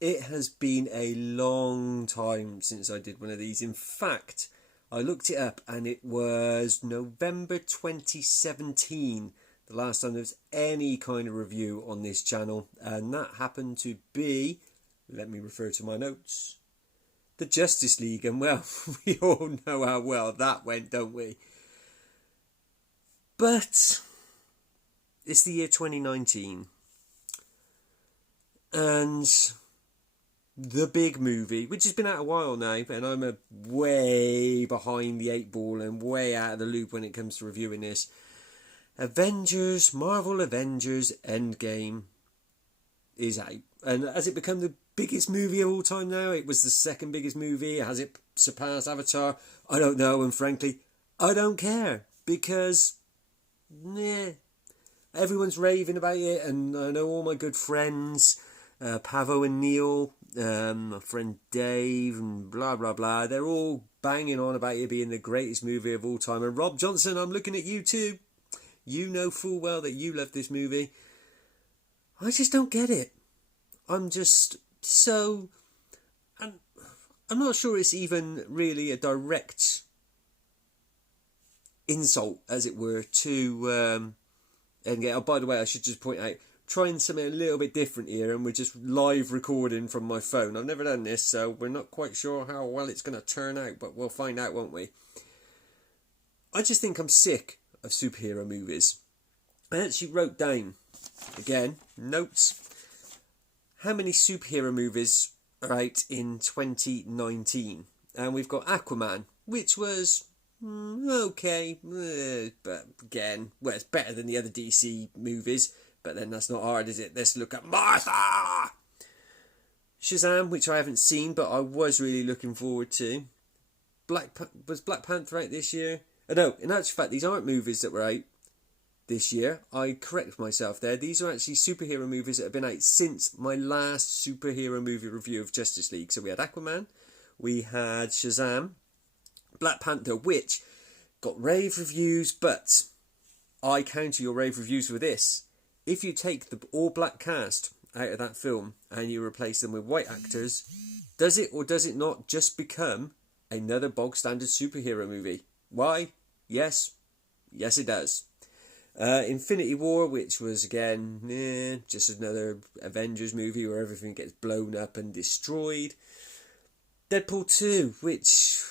It has been a long time since I did one of these. In fact, I looked it up and it was November 2017, the last time there was any kind of review on this channel. And that happened to be, let me refer to my notes, the Justice League. And well, we all know how well that went, don't we? But it's the year 2019. And the big movie, which has been out a while now, and I'm way behind the eight ball and way out of the loop when it comes to reviewing this. Marvel Avengers Endgame is out. And has it become the biggest movie of all time now? It was the second biggest movie. Has it surpassed Avatar? I don't know, and frankly, I don't care. Because, everyone's raving about it, and I know all my good friends, Pavo and Neil, my friend Dave, and blah blah blah, they're all banging on about it being the greatest movie of all time. And Rob Johnson, I'm looking at you too. You know full well that you love this movie. I just don't get it. I'm just so... I'm not sure it's even really a direct insult, as it were, to... Oh, by the way, I should just point out, trying something a little bit different here, and we're just live recording from my phone. I've never done this, so we're not quite sure how well it's going to turn out, but we'll find out, won't we? I just think I'm sick of superhero movies. I actually wrote down, again, notes, how many superhero movies are out in 2019. And we've got Aquaman, which was okay, but again, well, it's better than the other DC movies. But then that's not hard, is it? Let's look at Martha! Shazam, which I haven't seen, but I was really looking forward to. Was Black Panther out this year? No, in actual fact, these aren't movies that were out this year. I correct myself there. These are actually superhero movies that have been out since my last superhero movie review of Justice League. So we had Aquaman, we had Shazam, Black Panther, which got rave reviews, but I counter your rave reviews with this. If you take the all-black cast out of that film and you replace them with white actors, does it or does it not just become another bog-standard superhero movie? Why? Yes. Yes, it does. Infinity War, which was, again, just another Avengers movie where everything gets blown up and destroyed. Deadpool 2, which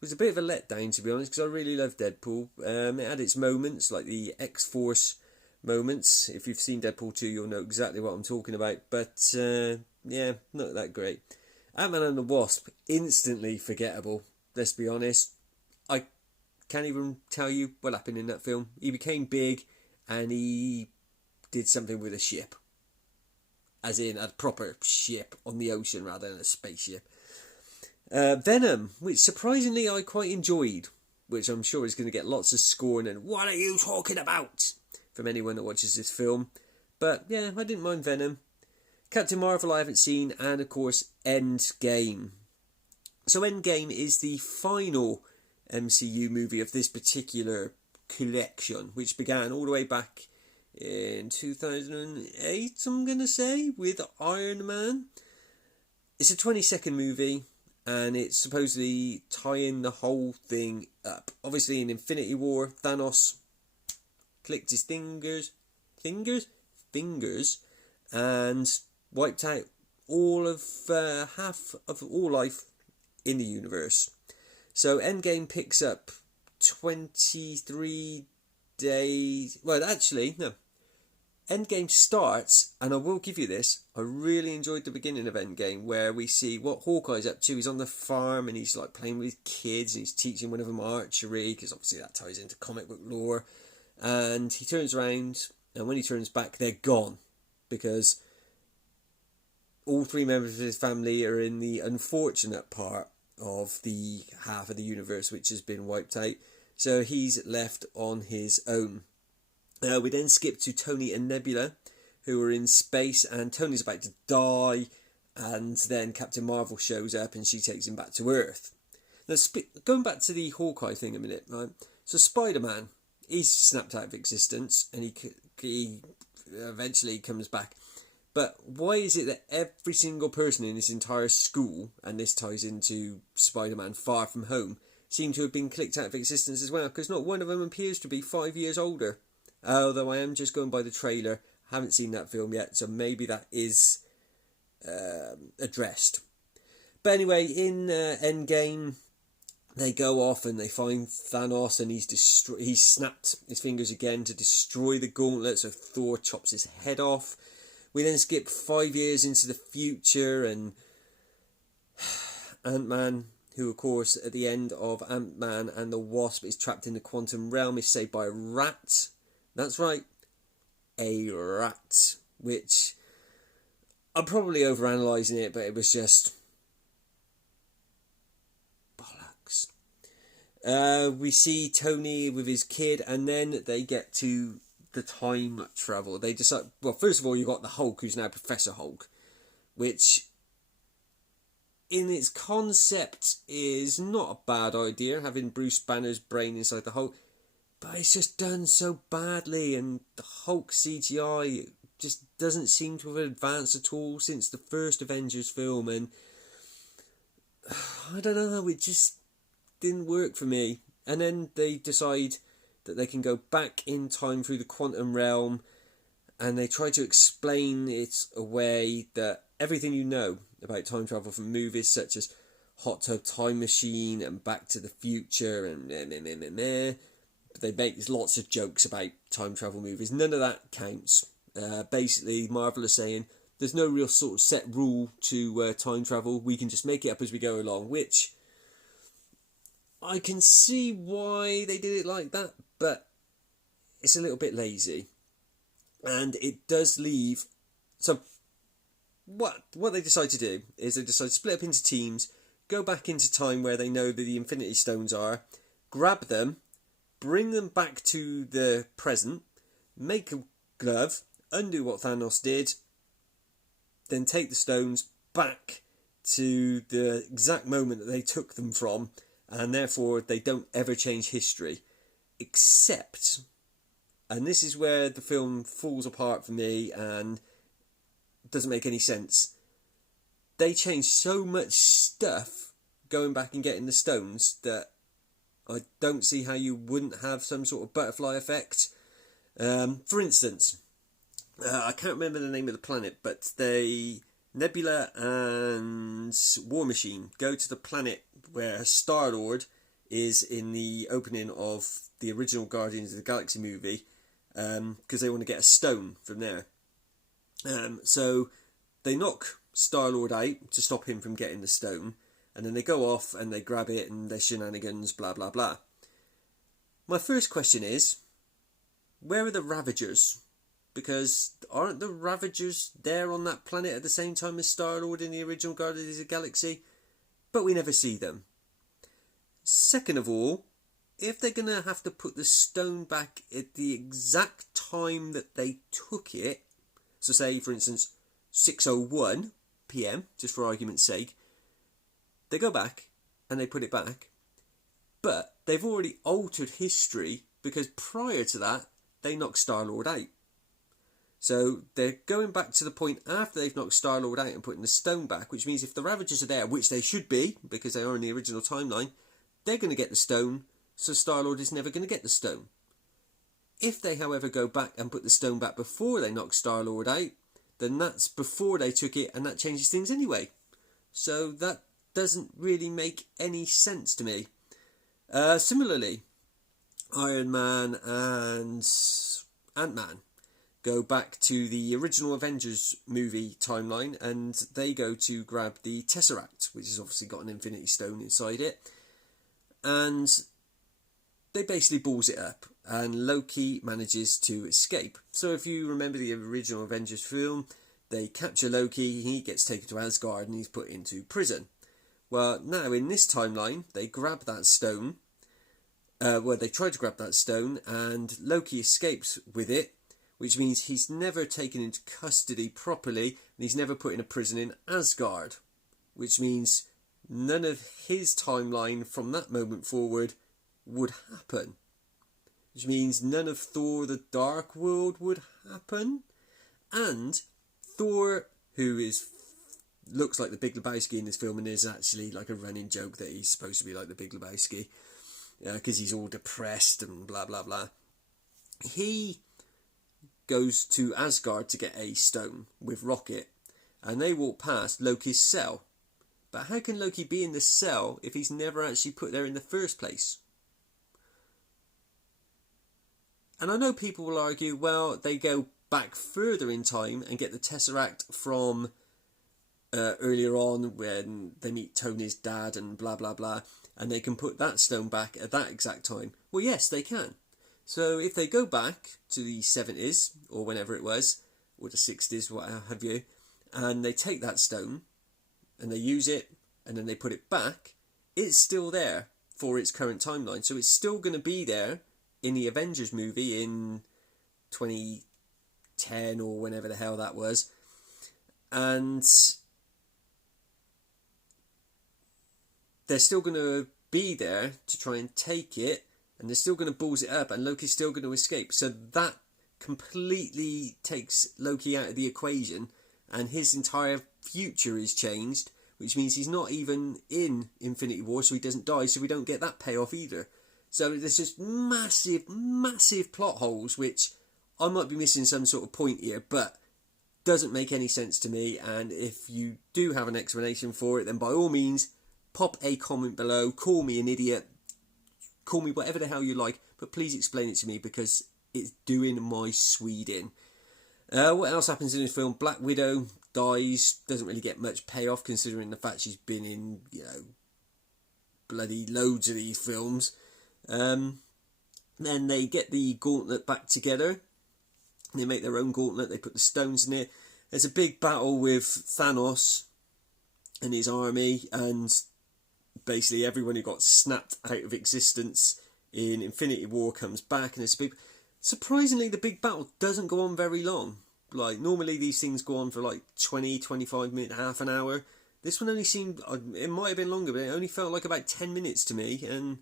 was a bit of a letdown, to be honest, because I really love Deadpool. It had its moments, like the X-Force moments. If you've seen Deadpool 2, you'll know exactly what I'm talking about. But, not that great. Ant-Man and the Wasp, instantly forgettable. Let's be honest. I can't even tell you what happened in that film. He became big, and he did something with a ship. As in, a proper ship on the ocean, rather than a spaceship. Venom, which surprisingly I quite enjoyed. Which I'm sure is going to get lots of scorn and, "What are you talking about?" from anyone that watches this film. But yeah, I didn't mind Venom. Captain Marvel I haven't seen, and of course Endgame. So Endgame is the final MCU movie of this particular collection, which began all the way back in 2008, I'm going to say, with Iron Man. It's a 20-second movie, and it's supposedly tying the whole thing up. Obviously in Infinity War, Thanos clicked his fingers, and wiped out all of half of all life in the universe. So Endgame picks up 23 days. Well, actually, no. Endgame starts, and I will give you this, I really enjoyed the beginning of Endgame, where we see what Hawkeye's up to. He's on the farm, and he's like playing with his kids, and he's teaching one of them archery, because obviously that ties into comic book lore. And he turns around, and when he turns back, they're gone, because all three members of his family are in the unfortunate part of the half of the universe which has been wiped out. So he's left on his own. We then skip to Tony and Nebula, who are in space, and Tony's about to die, and then Captain Marvel shows up and she takes him back to Earth. Now, going back to the Hawkeye thing a minute, right? So Spider-Man, he's snapped out of existence, and he eventually comes back. But why is it that every single person in this entire school, and this ties into Spider-Man Far From Home, seem to have been clicked out of existence as well? Because not one of them appears to be 5 years older. Although I am just going by the trailer, haven't seen that film yet, so maybe that is addressed. But anyway, in Endgame, they go off and they find Thanos, and he's snapped his fingers again to destroy the gauntlet, so Thor chops his head off. We then skip 5 years into the future, and Ant-Man, who of course at the end of Ant-Man and the Wasp is trapped in the quantum realm, is saved by a rat. That's right, a rat, which I'm probably overanalyzing it, but it was just bollocks. We see Tony with his kid, and then they get to the time travel. They decide, well, first of all, you've got the Hulk, who's now Professor Hulk, which in its concept is not a bad idea, having Bruce Banner's brain inside the Hulk, but it's just done so badly, and the Hulk CGI just doesn't seem to have advanced at all since the first Avengers film, and I don't know, it just didn't work for me. And then they decide that they can go back in time through the quantum realm, and they try to explain it away, that everything you know about time travel from movies such as Hot Tub Time Machine and Back to the Future and but they make lots of jokes about time travel movies. None of that counts. Basically, Marvel are saying there's no real sort of set rule to time travel. We can just make it up as we go along, which I can see why they did it like that, but it's a little bit lazy. And it does leave... So, what they decide to do is they decide to split up into teams, go back into time where they know that the Infinity Stones are, grab them, bring them back to the present, make a glove, undo what Thanos did, then take the stones back to the exact moment that they took them from, and therefore they don't ever change history. Except, and this is where the film falls apart for me and doesn't make any sense, they change so much stuff going back and getting the stones that I don't see how you wouldn't have some sort of butterfly effect. For instance, I can't remember the name of the planet, but Nebula and War Machine go to the planet where Star-Lord is in the opening of the original Guardians of the Galaxy movie, because they want to get a stone from there. So they knock Star-Lord out to stop him from getting the stone, and then they go off and they grab it and there's shenanigans, blah blah blah. My first question is, where are the Ravagers? Because aren't the Ravagers there on that planet at the same time as Star-Lord in the original Guardians of the Galaxy? But we never see them. Second of all, if they're going to have to put the stone back at the exact time that they took it, so say for instance 6:01 PM, just for argument's sake, they go back and they put it back, but they've already altered history because prior to that they knocked Star-Lord out. So they're going back to the point after they've knocked Star-Lord out and putting the stone back, which means if the Ravagers are there, which they should be because they are in the original timeline, they're going to get the stone, so Star-Lord is never going to get the stone. If they, however, go back and put the stone back before they knock Star-Lord out, then that's before they took it, and that changes things anyway. So that doesn't really make any sense to me. Similarly, Iron Man and Ant-Man go back to the original Avengers movie timeline, and they go to grab the Tesseract, which has obviously got an Infinity Stone inside it, and they basically balls it up, and Loki manages to escape. So if you remember the original Avengers film, they capture Loki, he gets taken to Asgard, and he's put into prison. Well, now in this timeline, they grab that stone, they try to grab that stone, and Loki escapes with it, which means he's never taken into custody properly, and he's never put in a prison in Asgard, which means none of his timeline from that moment forward would happen, which means none of Thor the Dark World would happen, and Thor, who looks like the Big Lebowski in this film, and is actually like a running joke that he's supposed to be like the Big Lebowski, because he's all depressed and blah blah blah. He goes to Asgard to get a stone with Rocket, and they walk past Loki's cell. But how can Loki be in the cell if he's never actually put there in the first place? And I know people will argue, well, they go back further in time and get the Tesseract from earlier on when they meet Tony's dad and blah blah blah, and they can put that stone back at that exact time. Well, yes, they can. So if they go back to the 70s, or whenever it was, or the 60s, what have you, and they take that stone, and they use it, and then they put it back, it's still there for its current timeline. So it's still going to be there in the Avengers movie in 2010, or whenever the hell that was. And they're still going to be there to try and take it, and they're still going to balls it up, and Loki's still going to escape. So that completely takes Loki out of the equation, and his entire future is changed, which means he's not even in Infinity War, so he doesn't die, so we don't get that payoff either. So there's just massive plot holes, which I might be missing some sort of point here, but doesn't make any sense to me. And if you do have an explanation for it, then by all means, pop a comment below, call me an idiot, call me whatever the hell you like, but please explain it to me, because it's doing my Swede in. What else happens in this film? Black Widow dies, doesn't really get much payoff considering the fact she's been in, bloody loads of these films. Then they get the gauntlet back together. They make their own gauntlet, they put the stones in it. There's a big battle with Thanos and his army, and basically everyone who got snapped out of existence in Infinity War comes back, and it's big. Surprisingly, the big battle doesn't go on very long. Like, normally these things go on for like 20, 25 minutes, half an hour. This one only seemed, it might have been longer, but it only felt like about 10 minutes to me, and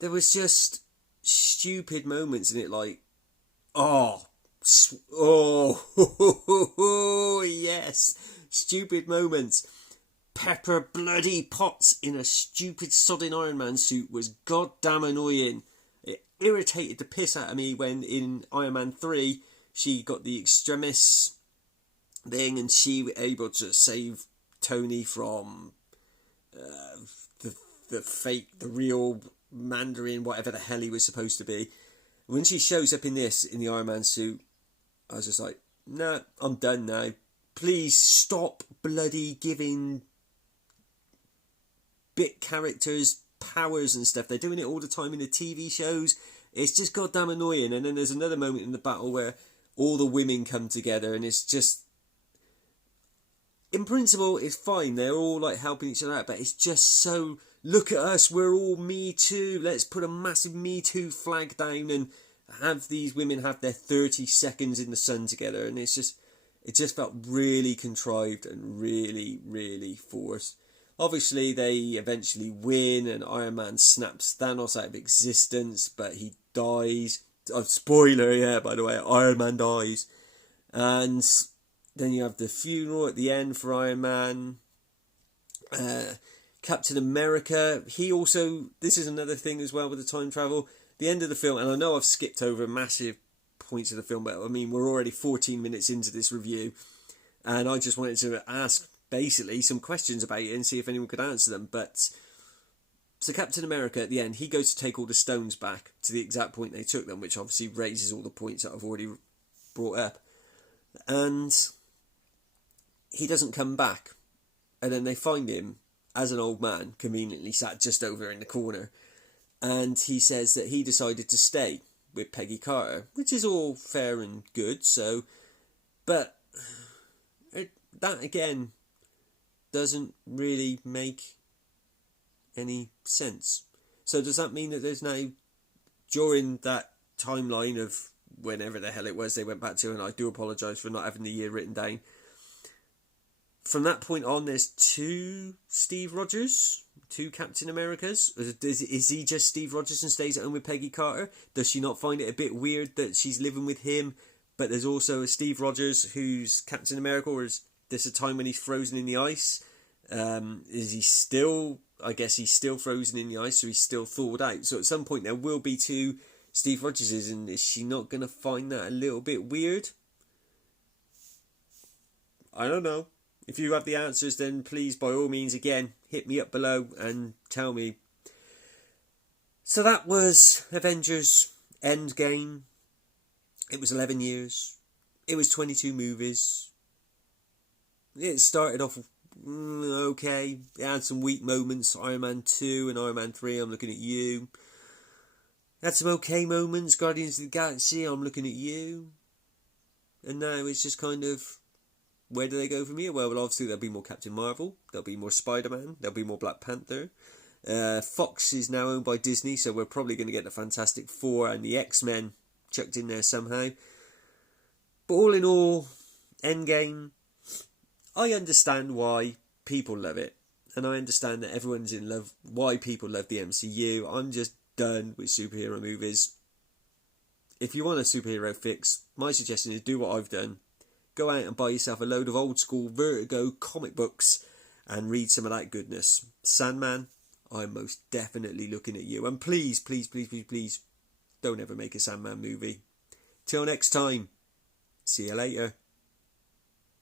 there was just stupid moments in it, like, yes, stupid moments. Pepper bloody Potts in a stupid sodding Iron Man suit was goddamn annoying. It irritated the piss out of me when in Iron Man 3 she got the extremis thing and she was able to save Tony from the real Mandarin, whatever the hell he was supposed to be. When she shows up in the Iron Man suit, I was just like, nah, I'm done now. Please stop bloody giving bit characters powers and stuff. They're doing it all the time in the TV shows. It's just goddamn annoying. And then there's another moment in the battle where all the women come together, and it's just, in principle, it's fine. They're all like helping each other out, but it's just so, look at us, we're all Me Too. Let's put a massive Me Too flag down and have these women have their 30 seconds in the sun together. And it just felt really contrived and really, really forced. Obviously, they eventually win, and Iron Man snaps Thanos out of existence, but he dies. Spoiler, yeah, by the way, Iron Man dies. And then you have the funeral at the end for Iron Man. Captain America, he also, this is another thing as well with the time travel. The end of the film, and I know I've skipped over massive points of the film, but I mean, we're already 14 minutes into this review, and I just wanted to ask basically some questions about it and see if anyone could answer them. But so Captain America at the end, he goes to take all the stones back to the exact point they took them, which obviously raises all the points that I've already brought up, and he doesn't come back, and then they find him as an old man conveniently sat just over in the corner, and he says that he decided to stay with Peggy Carter, which is all fair and good. So, but that again doesn't really make any sense. So does that mean that there's now, during that timeline of whenever the hell it was they went back to, and I do apologise for not having the year written down, from that point on there's two Steve Rogers, two Captain Americas? Is he just Steve Rogers and stays at home with Peggy Carter? Does she not find it a bit weird that she's living with him But there's also a Steve Rogers who's Captain America, or is this a time when he's frozen in the ice? Is he still... I guess he's still frozen in the ice, so he's still thawed out. So at some point there will be two Steve Rogerses, and is she not going to find that a little bit weird? I don't know. If you have the answers, then please, by all means, again, hit me up below and tell me. So that was Avengers Endgame. It was 11 years. It was 22 movies. It started off okay. It had some weak moments. Iron Man 2 and Iron Man 3, I'm looking at you. It had some okay moments. Guardians of the Galaxy, I'm looking at you. And now it's just kind of... where do they go from here? Well, obviously there'll be more Captain Marvel. There'll be more Spider-Man. There'll be more Black Panther. Fox is now owned by Disney, so we're probably going to get the Fantastic Four and the X-Men chucked in there somehow. But all in all, Endgame, I understand why people love it. And I understand that everyone's in love, why people love the MCU. I'm just done with superhero movies. If you want a superhero fix, my suggestion is do what I've done. Go out and buy yourself a load of old school Vertigo comic books and read some of that goodness. Sandman, I'm most definitely looking at you. And please, please, please, please, please, don't ever make a Sandman movie. Till next time, see you later.